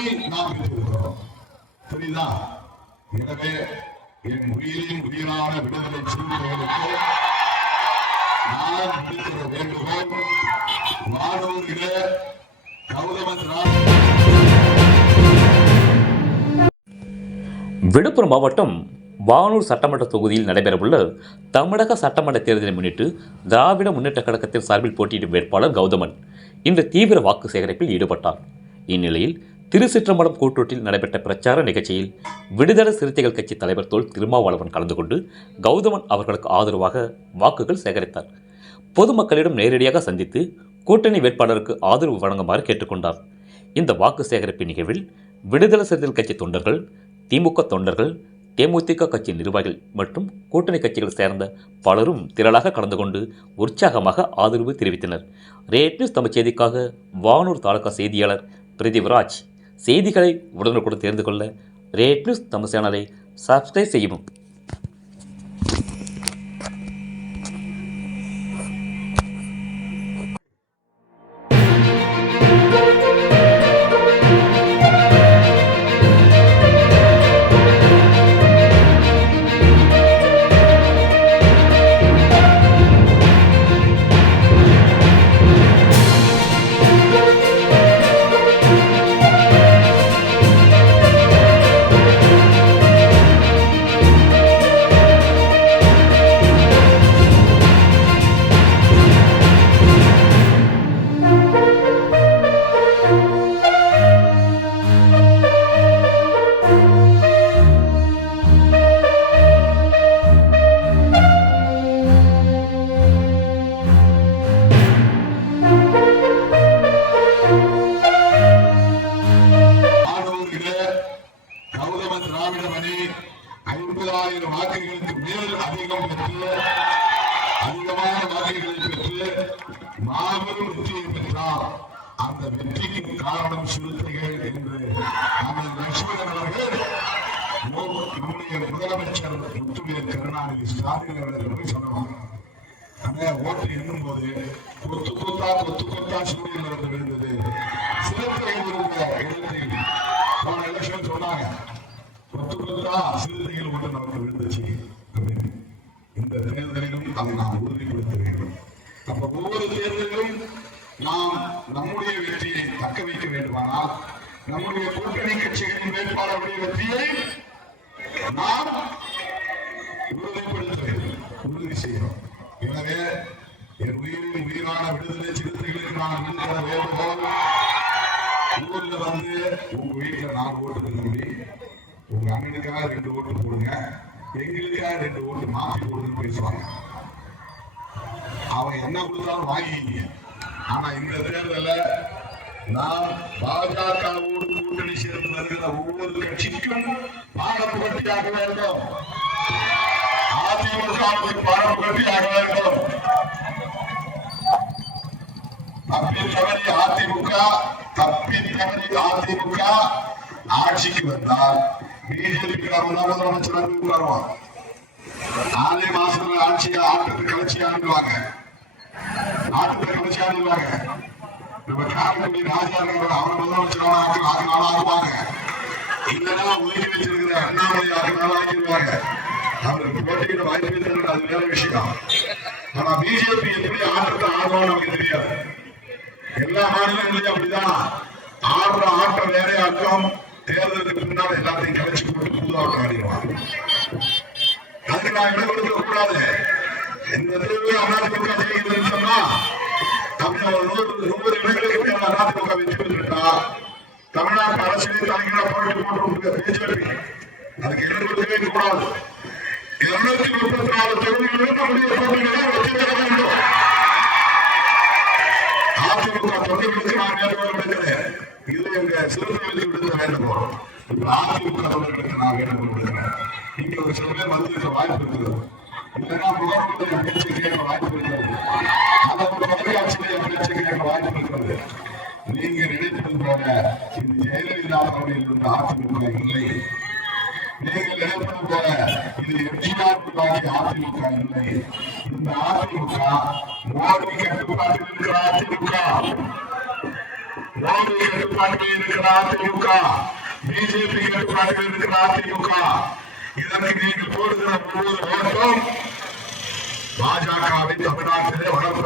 உரிமையை நாம் பெற்றிருக்கிறோம். புரியுதா? எனவே என் உயிரின் உயிரான விடுதலை சிறுத்தைகளுக்கு நான் விடுக்கிற வேண்டுகோள், வானூரில கௌதமன் விழுப்புரம் மாவட்டம் வானூர் சட்டமன்ற தொகுதியில் நடைபெறவுள்ள தமிழக சட்டமன்ற தேர்தலை முன்னிட்டு திராவிட முன்னேற்ற கழகத்தின் சார்பில் போட்டியிடும் வேட்பாளர் கௌதமன் இன்று தீவிர வாக்கு சேகரிப்பில் ஈடுபட்டார். இந்நிலையில் திருச்சிற்றம்பலம் கூட்டூரில் நடைபெற்ற பிரச்சார நிகழ்ச்சியில் விடுதலை சிறுத்தைகள் கட்சி தலைவர் தொல் திருமாவளவன் கலந்து கொண்டு கௌதமன் அவர்களுக்கு ஆதரவாக வாக்குகள் சேகரித்தார். பொதுமக்களிடம் நேரடியாக சந்தித்து கூட்டணி வேட்பாளருக்கு ஆதரவு வழங்குமாறு கேட்டுக்கொண்டார். இந்த வாக்கு சேகரிப்பு நிகழ்வில் விடுதலை சிறுத்தைகள் கட்சி தொண்டர்கள், திமுக தொண்டர்கள், தேமுதிக கட்சி நிர்வாகிகள் மற்றும் கூட்டணி கட்சிகள் சேர்ந்த பலரும் திரளாக கலந்து கொண்டு உற்சாகமாக ஆதரவு தெரிவித்தனர். ரேட் நியூஸ் தமிழ் செய்திக்காக வானூர் தாலுகா செய்தியாளர் பிரதீப்ராஜ். செய்திகளை உடனுக்குடன் தெரிந்து கொள்ள ரேட் நியூஸ் தமிழ் சேனலை சப்ஸ்கிரைப் செய்யவும். திராவிட அணி 50,000 வாக்குகளுக்கு மேல் அதிகமான வாக்குகளை பெற்று மாபெரும் வெற்றியை பெற்றார். அந்த வெற்றிக்கு காரணம் சிறுத்தைகள் என்று நமது லட்சுமணன் அவர்கள் நம்முடைய முதலமைச்சர் முத்துவேல் கருணாநிதி ஸ்டாலின் அவர்கள் சொன்னாங்க. அந்த ஓட்டு எண்ணும் போது கொத்து கொத்தா சூரியன் அவர்கள் விழுந்தது. சிறுத்தைகள் இடத்தில் போன எலெக்ஷன் சொன்னாங்க, கொத்து சிறுத்தைகள் ஒன்று நமக்கு விழுந்துச்சு அப்படின்னு. இந்த தேர்தலிலும் அதை நாம் உறுதிப்படுத்த வேண்டும். அப்ப ஒவ்வொரு தேர்தலிலும் நாம் நம்முடைய வெற்றியை தக்க வைக்க வேண்டுமானால் நம்முடைய கூட்டணி கட்சிகளின் வேட்பாளருடைய வெற்றியை நாம் உறுதிப்படுத்த வேண்டும், உறுதி செய்யணும். எனவே என் உயிரின் உயிரான விடுதலை சிறுத்தைகளுக்கு நான் விடுக்கிற வேண்டுகோள், ஊர்ல வந்து உங்க வீட்டுல 4 ஓட்டு தம்பி, உங்க அண்ணனுக்காக 2 ஓட்டு போடுங்க, எங்களுக்காக 2 ஓட்டு மாற்றி போடுன்னு பேசுவாங்க. அவன் என்ன கொடுத்தாலும் வாங்கிங்க. ஆனா இந்த தேர்தலில் நாம் பாஜகவோடு கூட்டணி சேர்ந்து வருகிற ஒவ்வொரு கட்சிக்கும் பாடம் புகட்டியாக வேண்டும், அதிமுகவுக்கு பாடம் புகட்டியாக வேண்டும். தப்பி தவறி அதிமுக ஆட்சிக்கு வந்தால் பிஜேபி முதலமைச்சர் வருவான். 4 மாசத்துல ஆட்டத்தை கலைச்சி ஆடுவாங்க. நம்ம காரைக்குடி ராஜாங்க அவரை முதலமைச்சர் ஆக்குவாங்க. இல்லைன்னா உதவி வச்சிருக்கிற அண்ணாமலை ஆக்கிடுவாங்க. அவருக்கு போட்டிக்கிட்ட வாய்ப்பு தருவது அது வேற விஷயம். ஆனா பிஜேபி எப்படி ஆட்டத்தை ஆடுவான்னு நமக்கு தெரியாது. எல்லா மாநிலங்களையும் அப்படிதான் ஆடுற ஆட்டம் வேறையாக்கும். தேர்தலுக்கு முன்னாடி எல்லாத்தையும் கலைச்சு போட்டு புது ஆட்டம் ஆடிடுவாங்க. அதுக்கு நான் இடம் கொடுக்க கூடாது. இந்த தேர்தல் அதிமுக ஜெயிக்கிறதுன்னு சொன்னா 100 இடங்களுக்கு அதிமுக வெற்றி பெற்றுட்டா தமிழ்நாட்டு அரசியல் தலைவராக போராட்டி போட்டு பிஜேபி அதுக்கு இடம் கொடுக்கவே கூடாது. 234 தொகுதிகளிலும் நம்முடைய போட்டிகளை வெற்றி பெற வேண்டும். அதிமுக தொண்டர்களுக்கு நான் வேண்டுகோள் விடுக்கிறேன். இது எங்க சிறுத்தைகளுக்கு விடுத்த வேண்டுகோள். இப்ப அதிமுக தொண்டர்களுக்கு நான் வேண்டுகோள் விடுக்கிறேன். நீங்க ஒரு சில பேர் வந்து வாய்ப்பு இருக்குது. இல்லைன்னா முதல்வர் என் பேச்சு கேட்க வாய்ப்பு இருக்கிறது. அதற்கு தொலைக்காட்சியில் என் பேச்சு கேட்க வாய்ப்பு இருக்கிறது. நீங்க நினைத்தது போல இது ஜெயலலிதா அவர்களில் இருந்த அதிமுக இல்லை. நீங்கள் நினைப்பது போல இது எம்ஜிஆர் உருவாக்கிய அதிமுக இல்லை. இந்த அதிமுக மோடி கட்டுப்பாட்டில் இருக்கிற அதிமுக. மோடி கட்டுப்பாட்டில் இருக்கிற அதிமுக, பிஜேபி கட்டுப்பாட்டில் இருக்கிற அதிமுக, இதற்கு நீங்கள் போடுகிற ஒவ்வொரு ஓட்டம் பாஜகவை தமிழ்நாட்டிலே வளர்த்து